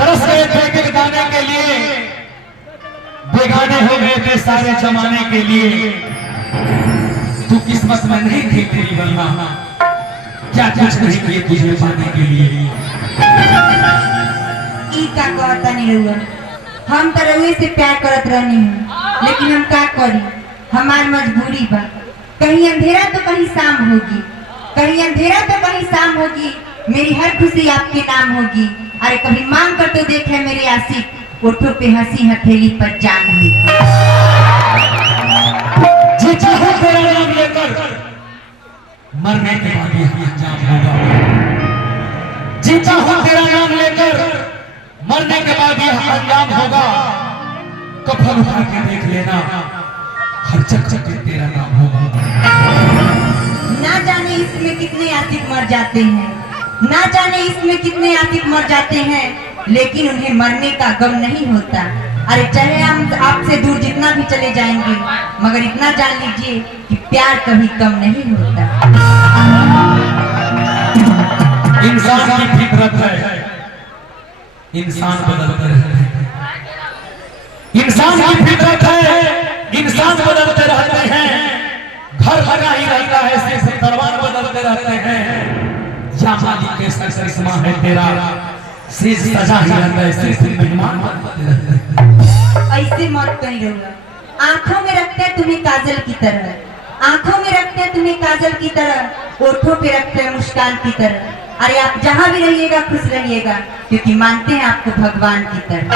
तरस गए थे कि गाने के लिए, बेगाने हो गए थे सारे जमाने के लिए। तू किस्मत में नहीं थी तेरी बलमा, क्या कुछ नहीं किए तुझे पाने के लिए। ई का कहता नहीं रहुआ, हम तो रहुए से प्यार करत रहनी हूँ, लेकिन हम क्या करी, हमार मजबूरी बा। कहीं अंधेरा तो कहीं शाम होगी, कहीं अंधेरा तो कहीं शाम होगी, मेरी हर खुशी आपके नाम होगी। अरे कभी मांग कर तो देखे मेरे आशिक, होठों पे हंसी हथेली पर जान है। जी चाहो तेरा नाम लेकर मरने के बाद यह अंजाम होगा। जी चाहो तेरा नाम लेकर मरने के बाद यह अंजाम होगा। कफन उठा के देख लेना, हर चक तेरा नाम होगा। ना जाने इसमें कितने आशिक मर जाते हैं, ना जाने इसमें कितने आशिक मर जाते हैं, लेकिन उन्हें मरने का गम नहीं होता। अरे चाहे हम आपसे दूर जितना भी चले जाएंगे, मगर इतना जान लीजिए कि प्यार कभी कम नहीं होता। इंसान की फितरत है, इंसान बदलते रहते हैं। इंसान की फितरत है, इंसान बदलते रहते हैं। घर लगा ही रहता है, सिर्फ दरबार बदलते रहते हैं। या मालिक कैसा करिश्मा है तेरा, सिर्फ सजा ही रहता है, सिर्फ मेहमान बनते रहते हैं। ऐसे मत कहीं रहूंगा। आंखों में रखते हैं तुम्हें काजल की तरह, आंखों में रखते हैं तुम्हें काजल की तरह, होठों पे रखते हैं मुस्कान की तरह। अरे आप जहाँ भी रहिएगा खुश रहिएगा, क्योंकि मानते हैं आपको भगवान की तरह।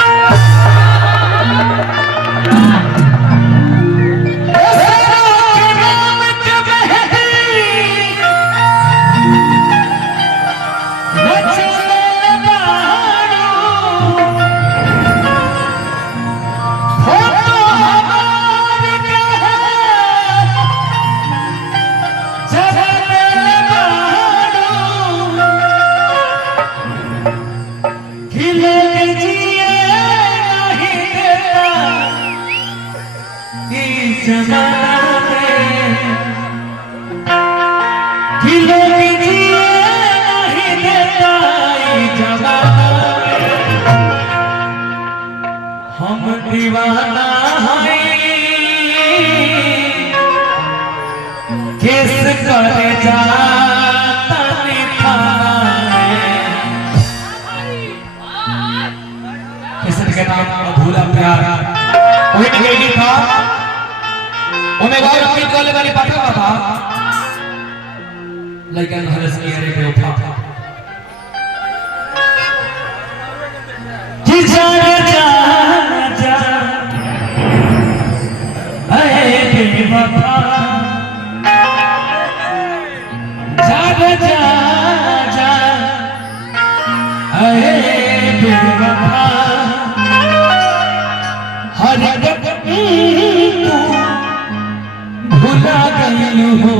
हम दीवाना है किस करे जाता किसी के नाम अधूरा प्यार वही नहीं था, उन्हें बार अपनी कॉलेज वाली पाठा था, लेकिन हरस की अरे पे उठा कि जाने जा जा ऐ बेवफा, जाने जा जा ऐ बेवफा, हर वक्त तू भुला गई हो।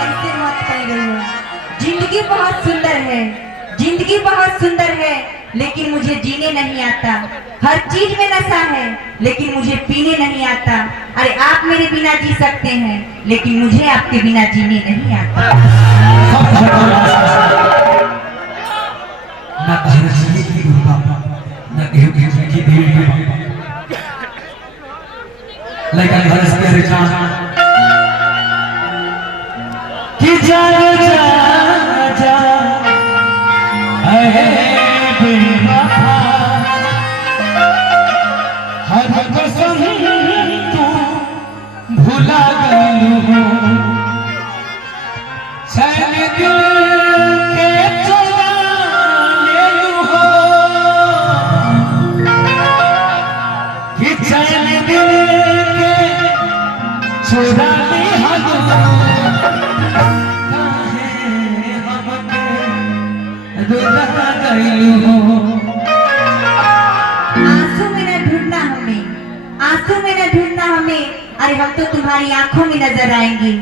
ऐसे मत कहिए, जिंदगी बहुत सुंदर है, जिंदगी बहुत सुंदर है, लेकिन मुझे जीने नहीं आता। हर चीज में नशा है, लेकिन मुझे पीने नहीं आता। अरे आप मेरे बिना जी सकते हैं, लेकिन मुझे आपके बिना जीने नहीं आता। लेकिन हरस के रिचान कि जा जा जा ऐ बेवफा, हर कसम तू भुला गई हो। चैन दिल के चुरा ले लूं हो, कि चैन दिल के चुरा ले हूँ। आंसू में न ढूंढना हमें, आंसू में न ढूंढना हमें, अरे हम तो तुम्हारी आंखों में नजर आएंगे।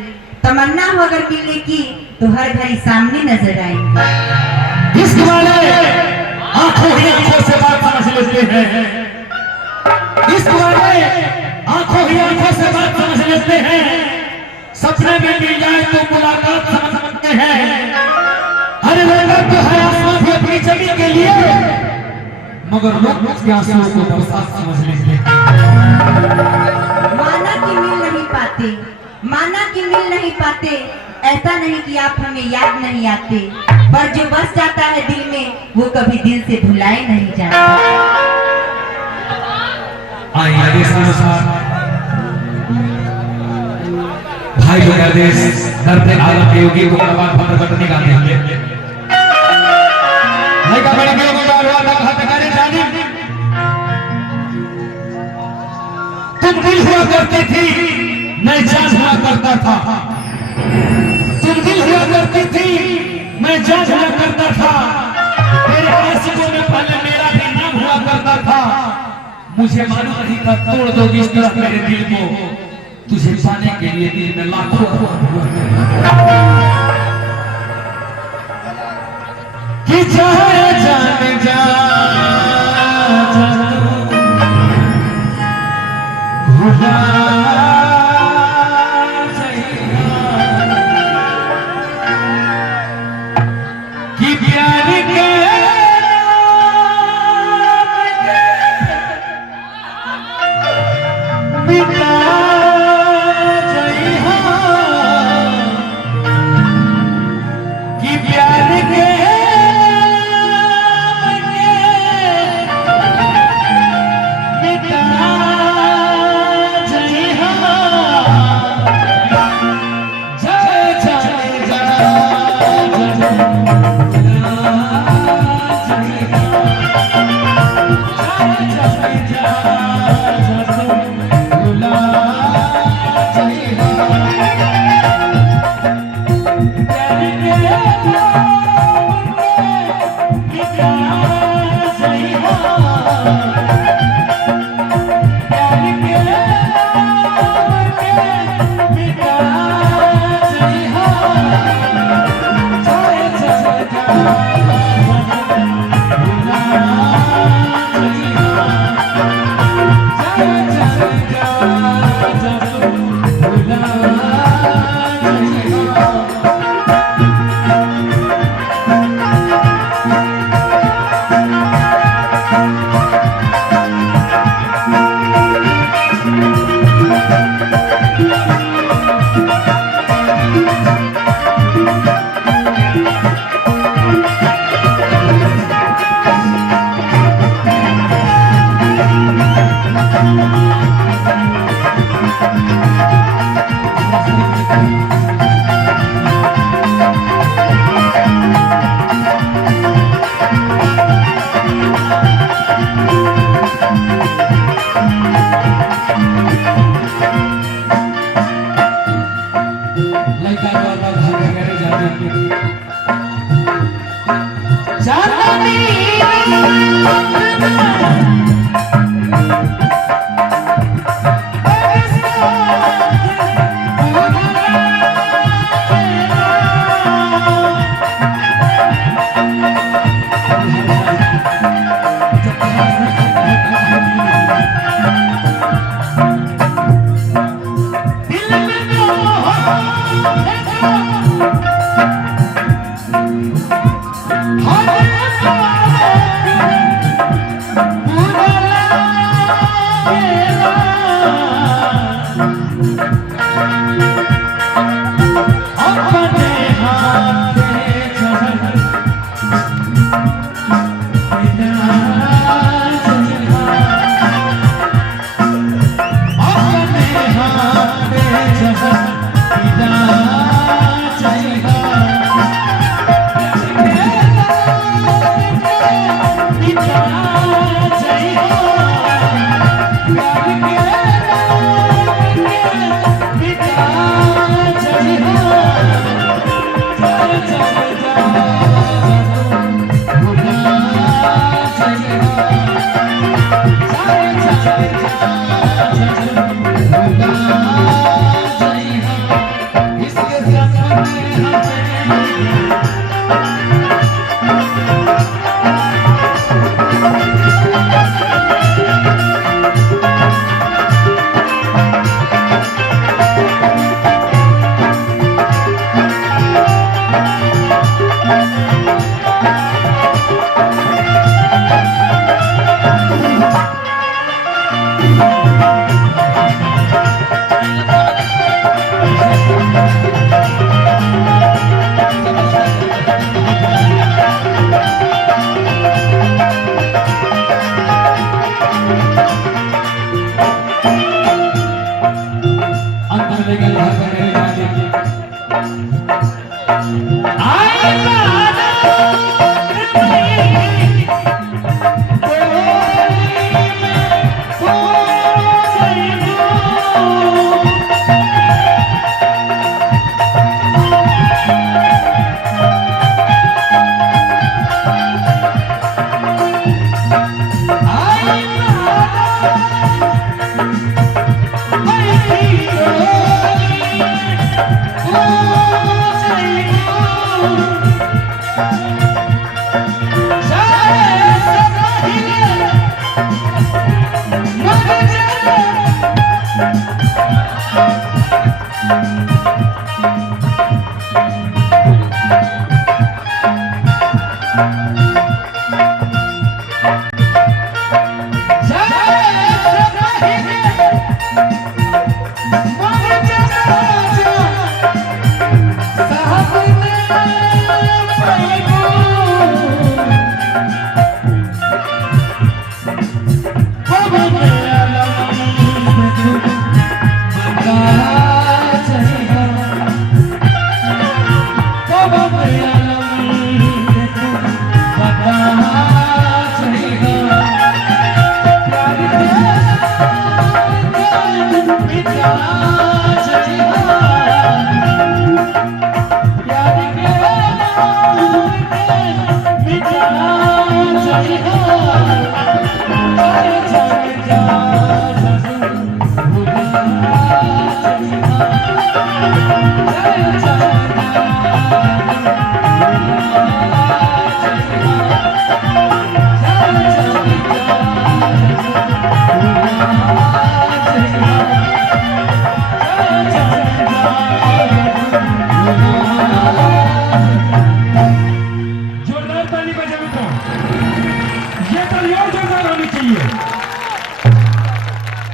तमन्ना हो अगर मिलने की तो हर घड़ी सामने नजर आएंगे। इस वाले आंखों ही आंखों से बात समझ लेते हैं, इस वाले आंखों ही आंखों से बात समझ लेते हैं। सपने में मिल जाए तो मुलाकात समझते हैं। हर वक्त तो है आसमान भी अपनी जगह के लिए मगर लोग उसके आंसुओं को बरसात समझ लेंगे। माना कि मिल नहीं पाते, माना कि मिल नहीं पाते, ऐसा नहीं कि आप हमें याद नहीं आते, पर जो बस जाता है दिल में वो कभी दिल से भुलाए नहीं जाता। आइए आदेश अनुसार भाई लोग आदेश दर्द आलम के योगी को बर्बाद फटर फटर निकालते हैं। भाई का बड़े के लोगों का हाथ करे जानी तुम दिल हुआ करती थी, मैं जान हुआ करता था। तुम दिल हुआ करती थी, मैं जान हुआ करता था। तेरे आशिकों में पहले मेरा भी नाम हुआ करता था। मुझे मालूम नहीं था तोड़ दोगी इस तरह मेरे दिल को। तुझे पाने के लिए दिल में लाखों कि चाहे जाने जा भुला कि प्यार के मिटा कि प्यार के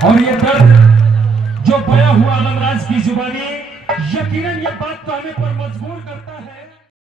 और ये दर्द जो बया हुआ आलमराज की जुबानी, यकीनन ये बात तो हमें पर मजबूर करता है।